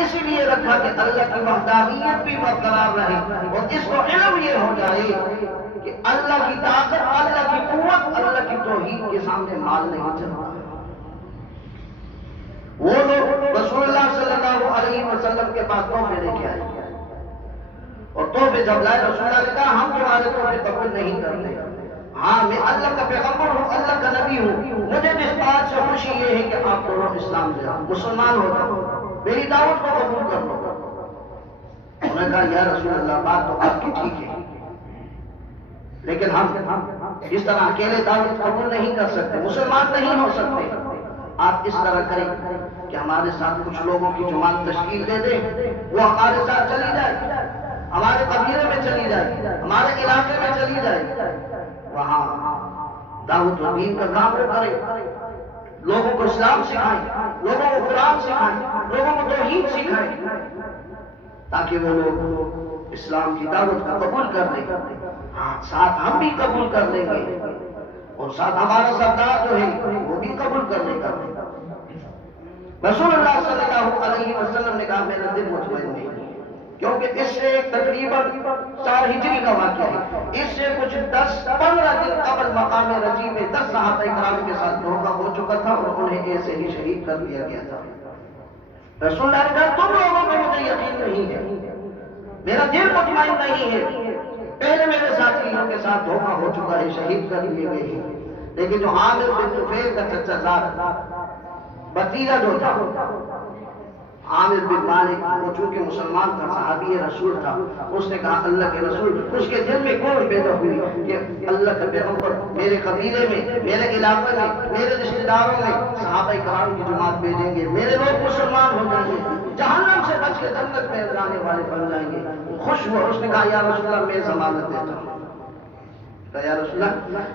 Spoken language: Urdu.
اس لیے رکھا کہ اللہ کی وحدانیت بھی برقرار رہے اور اس کو علم یہ ہو جائے کہ اللہ کی طاقت، اللہ کی قوت، اللہ کی توحید کے سامنے مال نہیں چلتا۔ وہ لوگ رسول اللہ صلی اللہ علیہ وسلم کے پاس تحفے لے کے آئے اور تحفے جب لائے، رسول اللہ نے کہا ہم تمہارے تحفے قبول نہیں کرتے، ہاں میں اللہ کا پیغمبر ہوں، اللہ کا نبی ہوں، مجھے اس بات سے خوشی یہ ہے کہ آپ دونوں اسلام لے آؤ، مسلمان ہو جاؤ، میری دعوت کو قبول کر لو۔ انہوں نے کہا یا رسول اللہ بات تو آپ کی ٹھیک ہے، لیکن ہم اس طرح اکیلے دعوت قبول نہیں کر سکتے، مسلمان نہیں ہو سکتے، آپ اس طرح کریں کہ ہمارے ساتھ کچھ لوگوں کی جماعت تشکیل دے دیں، وہ ہمارے ساتھ چلی جائے، ہمارے قبیلے میں چلی جائے، ہمارے علاقے میں چلی جائے، وہاں دعوت و دین کا کام وہ کرے، لوگوں کو اسلام سکھائیں، لوگوں کو قرآن سکھائیں، لوگوں کو توحید سکھائیں، تاکہ وہ لوگ اسلام کی دعوت کو قبول کر لیں، ساتھ ہم بھی قبول کر لیں گے اور ساتھ ہمارا سردار جو ہے وہ بھی قبول کر لے گا۔ رسول اللہ صلی اللہ علیہ وسلم نے کہا میرا دل مطمئن نہیں، کیونکہ اس سے تقریباً 4 ہجری کا واقعہ ہے، اس سے کچھ 10-15 دن قبل مقام رجی میں 10 صحابہ کرام کے ساتھ دھوکہ ہو چکا تھا اور انہیں ایسے ہی شہید کر دیا گیا تھا۔ رسول اللہ نے کہا تم لوگوں کو مجھے یقین نہیں ہے، میرا دل مطمئن نہیں ہے، پہلے میرے ساتھیوں کے ساتھ دھوکہ ہو چکا ہے، شہید کر دیے گئے ہیں، لیکن جو عامر بن طفیل کا چچا زاد بھتیجا جو تھا عامر بن مالک، وہ چونکہ مسلمان تھا، صحابی رسول تھا، اس نے کہا اللہ کے رسول، اس کے دل میں کون پیدا ہوئی کہ اللہ کا پیغمبر میرے قبیلے میں، میرے علاقے میں، میرے رشتہ داروں میں صحابہ کرام کی جماعت بھیجیں گے، میرے لوگ مسلمان ہو جائیں گے، جہنم سے بچ کے جنت میں جانے والے بن جائیں گے۔ خوش ہوا، اس نے کہا یا رسول اللہ میں ضمانت دیتا ہوں، کہا یا رسول اللہ